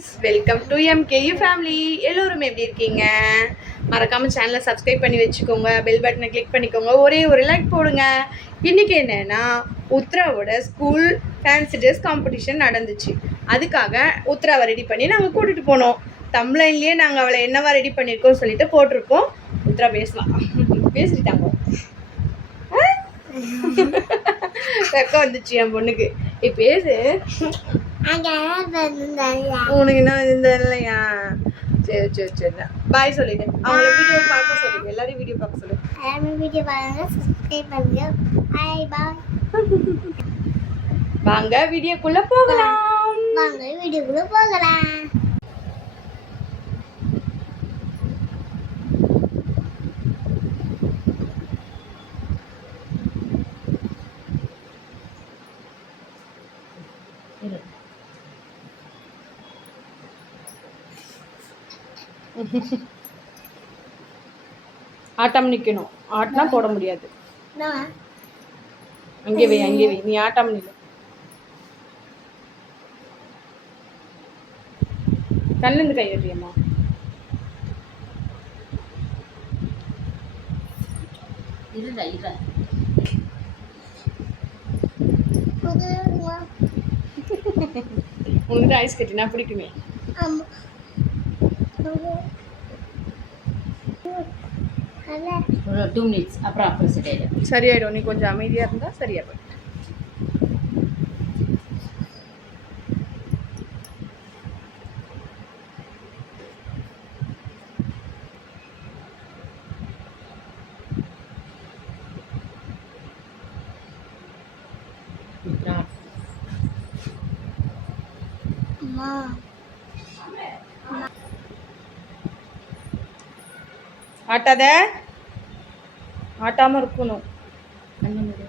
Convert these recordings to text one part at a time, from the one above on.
Friends welcome to MKU family எல்லோரும் எப்படி இருக்கீங்க? மறக்காமல் சேனலை சப்ஸ்கிரைப் பண்ணி வச்சுக்கோங்க. பெல் பட்டனை கிளிக் பண்ணிக்கோங்க. ஒரே ஒரு லைக் போடுங்க. இன்றைக்கி என்னென்னா உத்ராவோட ஸ்கூல் ஃபேன்சி ட்ரெஸ் காம்படிஷன் நடந்துச்சு. அதுக்காக உத்ராவை ரெடி பண்ணி நாங்கள் கூட்டிகிட்டு போனோம். தம்ப்ளைன்லேயே நாங்கள் அவளை என்னவா ரெடி பண்ணியிருக்கோம் சொல்லிட்டு போட்டிருக்கோம் உத்ரா பேசலாம். பேசிட்டாங்க. வெக்கம் வந்துச்சு என் பொண்ணுக்கு. இப்போ பேசு. உனக்கு என்ன இந்த இல்லையா சரி சரி சரி. பாய் சொல்லிடு. அவங்கள வீடியோ பார்க்க சொல்லுங்க எல்லாரையும் வீடியோ பார்க்க சொல்லு. வீடியோ பாருங்க சப்ஸ்கிரைப் பண்ணுங்க. பாய் பாய் வாங்க வீடியோக்குள்ள போகலாம். வாங்க வீடியோக்குள்ள போகலாம். ஆட்டம் நிக்கணும். ஆட்டினா போட முடியாது. அங்கே வை அங்கே வை. நீ ஆட்டம் நில்லு. கண்ணிருந்து கை வைப்பியம்மா இருடா இருடா. உனக்கு தான் ஐஸ் கட்டினா பிடிக்குமே. ஆமா. ஒரு டூ மினிட்ஸ் அப்புறம் அப்புறம் செட் ஆயிடும் சரியாயிடும் நீ கொஞ்சம் அமைதியா இருந்தா சரியா போயிடும் அம்மா ஆட்டாத ஆட்டாமல் இருக்கணும் கண்ணு மூடு.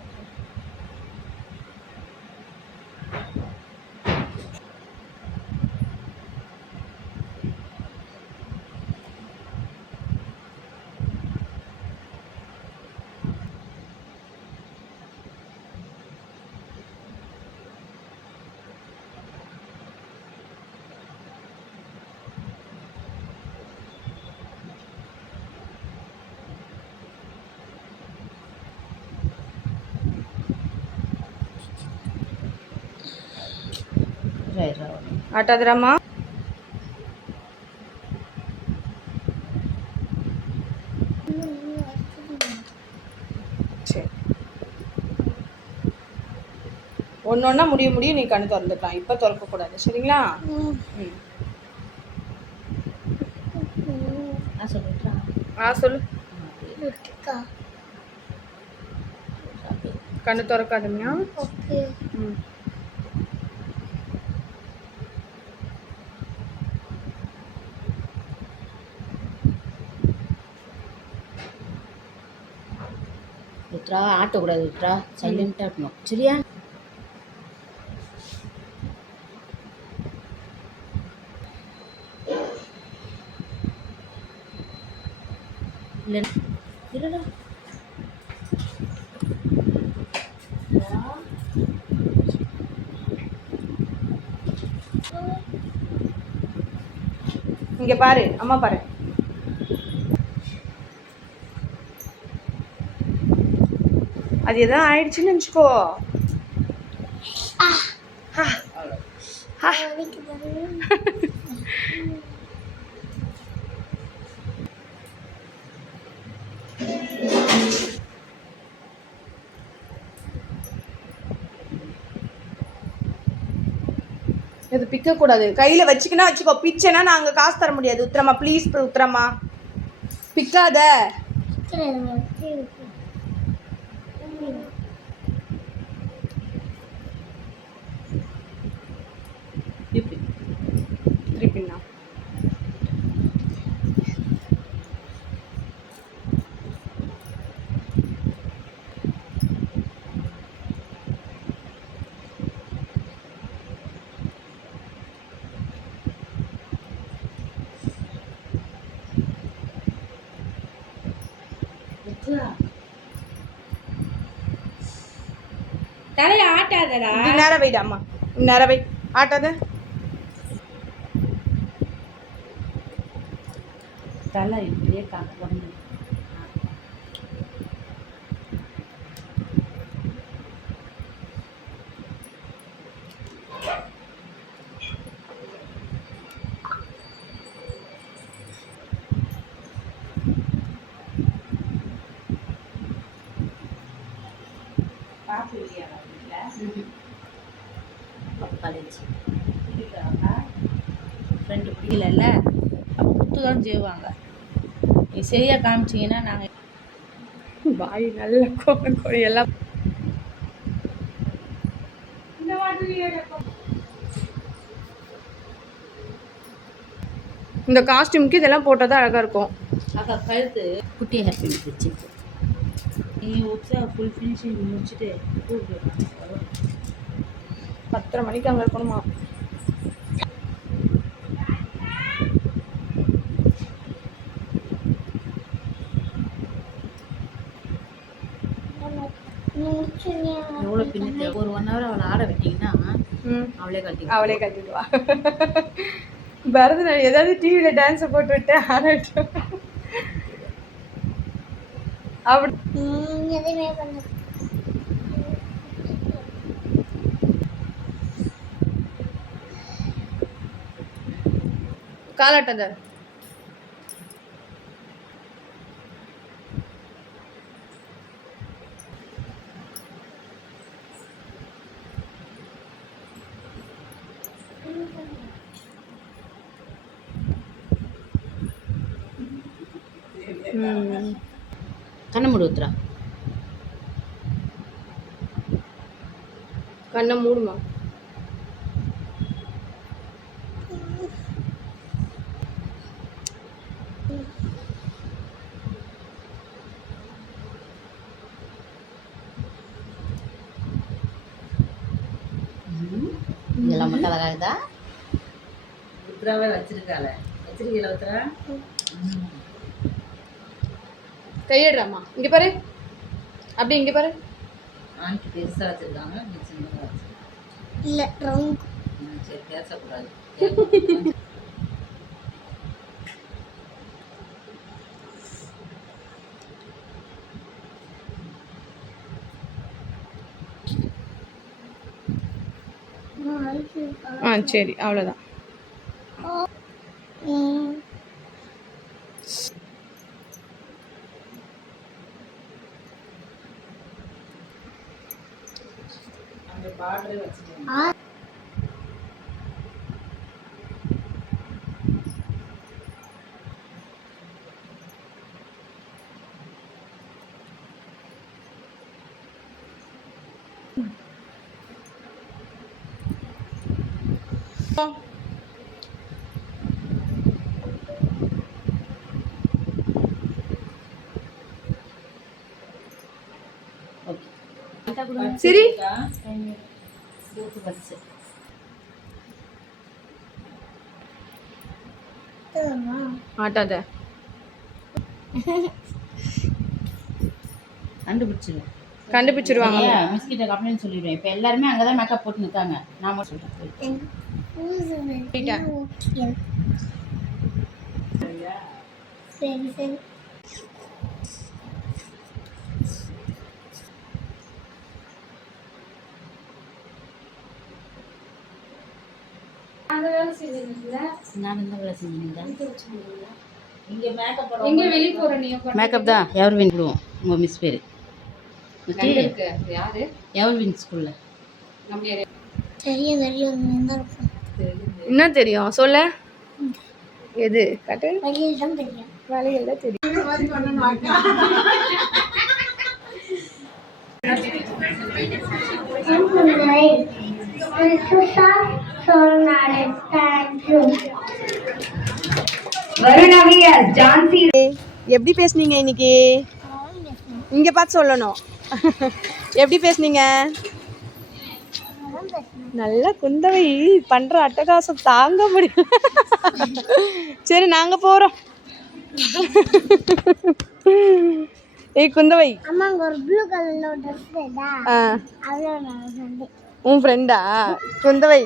ஒரு நிமிஷம். ஆட்டாதராமா? சரி. ஒன்று ஒன்றா முடிய முடிய நீ கண்ணு திறந்துக்கலாம். இப்போ திறக்கக்கூடாது சரிங்களா? ம். ஆ சொல்லு. கண்ணு திறக்காதுங்க. ஓகே. ம். விட்றா ஆட்டக்கூடாது விட்றா சைலண்ட்டாக இருக்கணும். சரியா? இல்லை. இங்கே பாரு அம்மா பாரு. அது எதாவது ஆயிடுச்சுன்னு நினச்சிக்கோ. இது பிக்கக்கூடாது கையில் வச்சுக்கினா வச்சுக்கோ. பிச்சைனா நாங்கள் காசு தர முடியாது. உத்தரமா ப்ளீஸ் உத்தரமா. பிக்காத. দিন தலையை ஆட்டாதடா. நேரம் வைடாம்மா நேரம் வை. ஆட்டாத. தலை இப்படியே காக்க பிடிக்கலல்ல அப்போ குத்து தான் செய்வாங்க. நீ சரியாக காமிச்சிங்கன்னா நாங்கள் வாய் நல்ல கோண கோழி எல்லாம் இந்த காஸ்டியூமுக்கு இதெல்லாம் போட்டால் தான் அழகாக இருக்கும். அக்கா கழுத்து குட்டி ஹேர் பின் வச்சு நீ ஒப்ஸா ஃபுல் ஃபினிஷிங் முடிச்சுட்டு பத்தரை மணிக்கு அங்கே இருக்கணுமா? பின்னுக்கு ஒரு ஒன் ஹவர் அவளை ஆட விட்டிங்கன்னா அவளே கட்டி அவளே கட்டிடுவா பரதநாட்டியம் ஏதாவது டிவியில் டான்ஸை போட்டு விட்டு ஆடட்டும். அப்படி காலாட்டம் கண்ணை மூடு ஊத்துறா கண்ணை மூடுமா? இதெல்லாம் மட்டும் அழகாகுதா உத்ராவே வச்சிருக்காள. வச்சிருக்கீங்களா உத்ரா கையிடுறாம்மா. இங்கே பாரு. அப்படி இங்கே பாரு. ஆண்டி பெருசாக வச்சிருக்காங்க. இல்லை ரவுண்ட் சரி பேசக்கூடாது. ஆ சரி அவ்வளோதான் பார்டரே ஓகே. சரி. கூட்டு பரிசு ஆட்டாத கண்டுபிடிச்சிருவேன் கண்டுபிடிச்சிருவாங்க. மிஸ் கிட்ட கம்ப்ளைண்ட் சொல்லிடுவேன். இப்போ எல்லாருமே அங்கே தான் மேக்கப் போட்டு நிற்காங்க நான் மட்டும் சொல்லிட்டேன் போயிட்டேன். சரி. சரி நான் இந்த வேலை செஞ்சீங்க இங்கே மேக்கப் எங்கே வெளியே போகிற நீ மேக்கப் தான். எவர்வின் விடுவோம் உங்கள் மிஸ் பேர். யாரு? எவர்வின் ஸ்கூலில் தெரியும் தெரியும் என்ன தெரியும்? சொல்ல. எது? கட்டு. வழியில் தான் தெரியும். வேலைகள் தான் தெரியும் ஜான்சி எப்படி பேசுனீங்க இன்னைக்கு? இங்க பார்த்து சொல்லணும். எப்படி பேசுனீங்க? நல்ல குந்தவை பண்ற அட்டகாசம் தாங்க முடியல. சரி நாங்க போறோம். ஏய் குந்தவை. உன் ஃப்ரெண்டா குந்தவை.